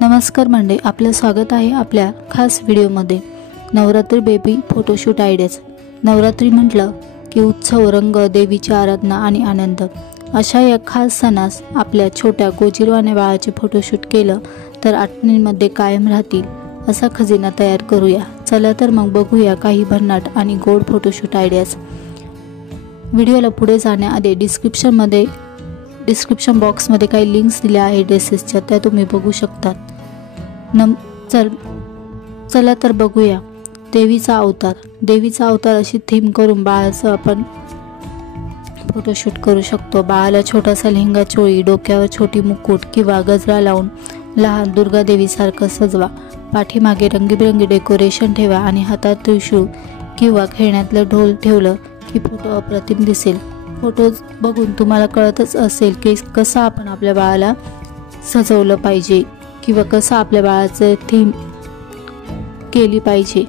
नमस्कार मंडळी, आपलं स्वागत आहे आपल्या खास व्हिडिओमध्ये। Navratri baby photoshoot ideas. Navratri म्हटलं की उत्सव, रंग, देवीची आराधना आणि आनंद अशा या खास सणास आपल्या छोट्या गोजिरवाण्या बाळाचे फोटोशूट केलं तर आठवणींमध्ये कायम राहतील असा खजिना तयार करूया। चला तर मग बघूया काही भन्नाट आणि गोड फोटोशूट आयडियाज। व्हिडिओला पुढे जाण्याआधी डिस्क्रिप्शन बॉक्समध्ये काही लिंक्स दिल्या आहेत ड्रेसेसच्या, त्या तुम्ही बघू शकता। चला तर बघूया देवीचा अवतार। देवीचा अवतार अशी थीम करून बाळाचं आपण फोटोशूट करू शकतो। बाळाला छोटासा लेहंगा, चोळी, डोक्यावर छोटी मुकुट किंवा गजरा लावून लहान दुर्गा देवीसारखं सजवा। पाठीमागे रंगीबेरंगी डेकोरेशन ठेवा आणि हातात त्रिशूळ किंवा खेळण्यातलं ढोल ठेवलं की फोटो अप्रतिम दिसेल। फोटो बघून तुम्हाला कळतच असेल की कसं आपण आपल्या बाळाला सजवलं पाहिजे किंवा कसं आपल्या बाळाचं थीम केली पाहिजे।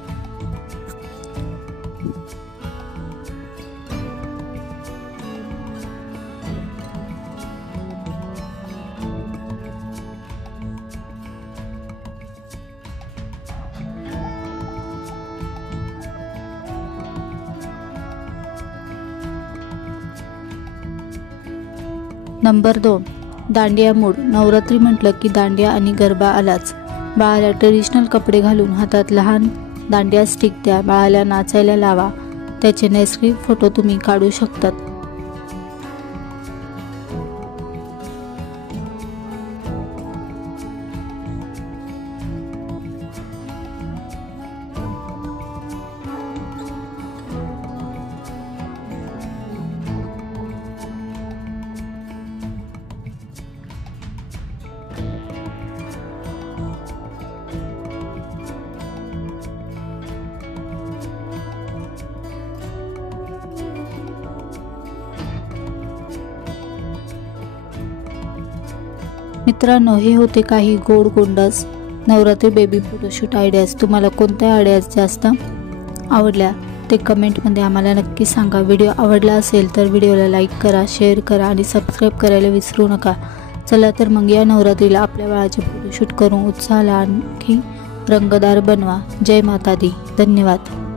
Number 2, dandiya mood. नवरात्री म्हटलं की दांडिया आणि गरबा आलाच। बाळाला ट्रेडिशनल कपडे घालून हातात लहान दांडिया स्टिक द्या। बाळाला नाचायला लावा। त्याचे नैसर्गिक फोटो तुम्ही काढू शकतात। मित्रांनो, हे होते काही गोड गोंडस नवरात्री बेबी फोटोशूट आयडियाज। तुम्हाला कोणत्या आयडियाज जास्त आवडल्या ते कमेंटमध्ये आम्हाला नक्की सांगा। व्हिडिओ आवडला असेल तर व्हिडिओला लाईक करा, शेअर करा आणि सबस्क्राईब करायला विसरू नका। चला तर मग या नवरात्रीला आपल्या बाळाचे फोटोशूट करून उत्साहाला आणखी रंगतदार बनवा। जय माता दी। धन्यवाद।